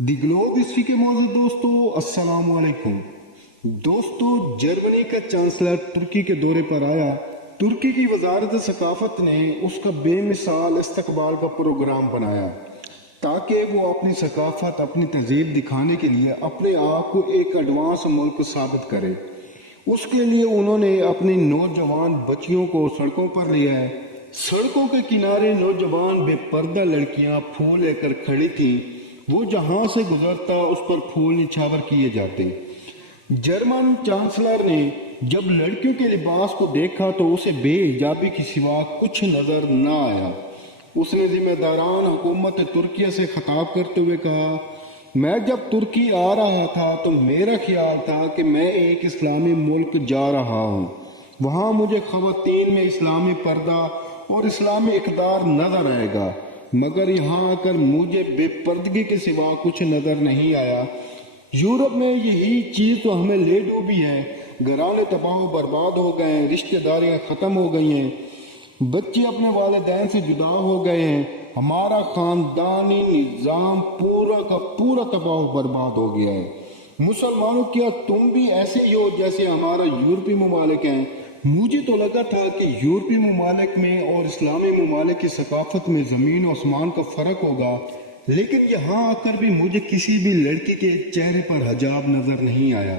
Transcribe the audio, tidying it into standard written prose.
The globe history کے موضوع دوستو السلام علیکم دوستو، جرمنی کا چانسلر ترکی کے دورے پر آیا۔ ترکی کی وزارت ثقافت نے اس کا بے مثال استقبال کا پروگرام بنایا تاکہ وہ اپنی ثقافت، اپنی تہذیب دکھانے کے لیے اپنے آپ کو ایک ایڈوانس ملک ثابت کرے۔ اس کے لیے انہوں نے اپنی نوجوان بچیوں کو سڑکوں پر لیا ہے۔ سڑکوں کے کنارے نوجوان بے پردہ لڑکیاں پھول لے کر کھڑی تھیں، وہ جہاں سے گزرتا اس پر پھول نچھاور کیے جاتے۔ جرمن چانسلر نے جب لڑکیوں کے لباس کو دیکھا تو اسے بے حجابی کی سوا کچھ نظر نہ آیا۔ اس نے ذمہ داران حکومت ترکیہ سے خطاب کرتے ہوئے کہا، میں جب ترکی آ رہا تھا تو میرا خیال تھا کہ میں ایک اسلامی ملک جا رہا ہوں، وہاں مجھے خواتین میں اسلامی پردہ اور اسلامی اقدار نظر آئے گا، مگر یہاں آ کر مجھے بے پردگی کے سوا کچھ نظر نہیں آیا۔ یورپ میں یہی چیز تو ہمیں لے ڈوبی ہے، گھرانے تباہ و برباد ہو گئے ہیں، رشتہ داریاں ختم ہو گئی ہیں، بچے اپنے والدین سے جدا ہو گئے ہیں، ہمارا خاندانی نظام پورا کا پورا تباہ و برباد ہو گیا ہے۔ مسلمانوں، کیا تم بھی ایسے ہی ہو جیسے ہمارا یورپی ممالک ہیں؟ مجھے تو لگا تھا کہ یورپی ممالک میں اور اسلامی ممالک کی ثقافت میں زمین و آسمان کا فرق ہوگا، لیکن یہاں آ کر بھی مجھے کسی بھی لڑکی کے چہرے پر حجاب نظر نہیں آیا۔